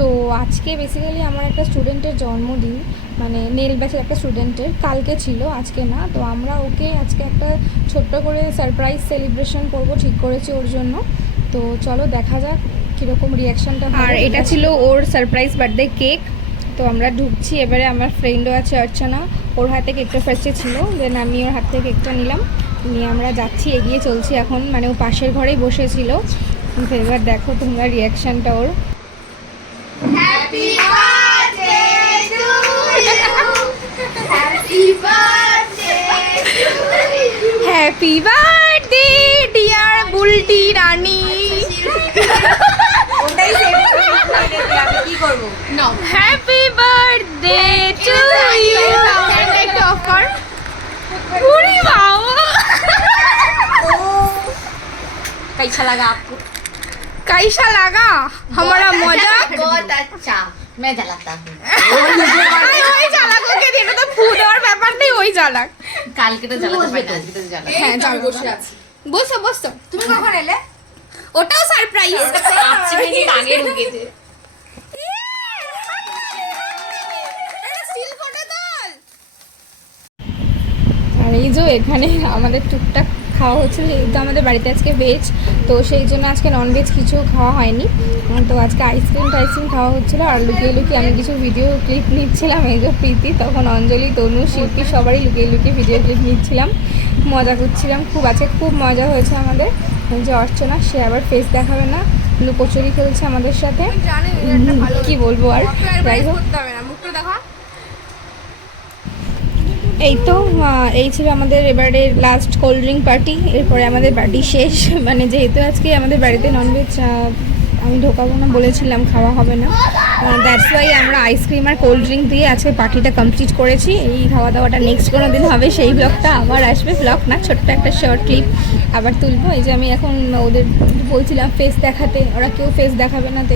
তো আজকে বেসিক্যালি আমার একটা স্টুডেন্টের জন্মদিন, মানে নেল ব্যাচের একটা স্টুডেন্টের, কালকে ছিল, আজকে না। তো আমরা ওকে আজকে একটা ছোট্ট করে সারপ্রাইজ সেলিব্রেশন করব ঠিক করেছি ওর জন্য। তো চলো দেখা যাক কীরকম রিয়াকশানটা। আর এটা ছিল ওর সারপ্রাইজ বার্থডে কেক। তো আমরা ঢুকছি এবারে। আমার ফ্রেন্ডও আছে অর্চনা, ওর হাতে কেকটা ফার্স্টে ছিল, দেন আমি ওর হাত থেকে কেকটা নিলাম, নিয়ে আমরা যাচ্ছি, এগিয়ে চলছি এখন। মানে ও পাশের ঘরেই বসেছিল। তো এবার দেখো তোমরা রিয়াকশানটা ওর। Happy birthday to you. Happy birthday to you. Happy birthday dear Bulti Rani. ওটাই সেভ করে আমি কি করব? No, happy birthday to you. একটা অফ কর। ওরে বাবা, कैसा लगा आपको? कैसा लगा हमारा मजा? बहुत अच्छा। मैं जलाता हूँ। ওই জ্বালাক, ওকে দিয়ে তো ফু দেওয়ার ব্যাপার নেই, ওই জ্বালাক। কালকে তো জ্বালাতে পারি না, আজকে তো জ্বালাতে। হ্যাঁ জ্বালাক। বসে আছি। বসো বসো। তুমি কখন এলে? ওটাও সারপ্রাইজ। 5 মিনিট আগে ঢুকেছে। আর এই যে এখানে আমাদের টুকটাক খাওয়া হচ্ছে, যেহেতু আমাদের বাড়িতে আজকে ভেজ, তো সেই জন্য আজকে ননভেজ কিছু খাওয়া হয়নি। তো আজকে আইসক্রিম খাওয়া হচ্ছিলো, আর লুকিয়ে লুকিয়ে আমি কিছু ভিডিও ক্লিপ নিচ্ছিলাম। এই যে প্রীতি, তখন অঞ্জলি, তনু, শিল্পী সবারই লুকিয়ে লুকিয়ে ভিডিও ক্লিপ নিচ্ছিলাম, মজা করছিলাম খুব। আজকে খুব মজা হয়েছে আমাদের। যে অর্চনা, সে আবার ফেস দেখাবে না, লুকোচুরি খেলছে আমাদের সাথে। কি বলবো আর, যাই হোক। এই তো এই ছিল আমাদের এবারে লাস্ট কোল্ড ড্রিঙ্ক পার্টি। এরপরে আমাদের পার্টি শেষ। মানে যেহেতু আজকে আমাদের বাড়িতে ননভেজ আমি ঢোকাবো না বলেছিলাম, খাওয়া হবে না, দ্যাটস ওয়াই আমরা আইসক্রিম আর কোল্ড ড্রিঙ্ক দিয়ে আজকে পার্টিটা কমপ্লিট করেছি। এই খাওয়া দাওয়াটা নেক্সট কোনো দিন হবে, সেই ব্লগটা আবার আসবে। ব্লগ না, ছোট্ট একটা শর্ট ক্লিপ আবার তুলবো। এই যে আমি এখন ওদের বলছিলাম ফেস দেখাতে, ওরা কেউ ফেস দেখাবে না, তো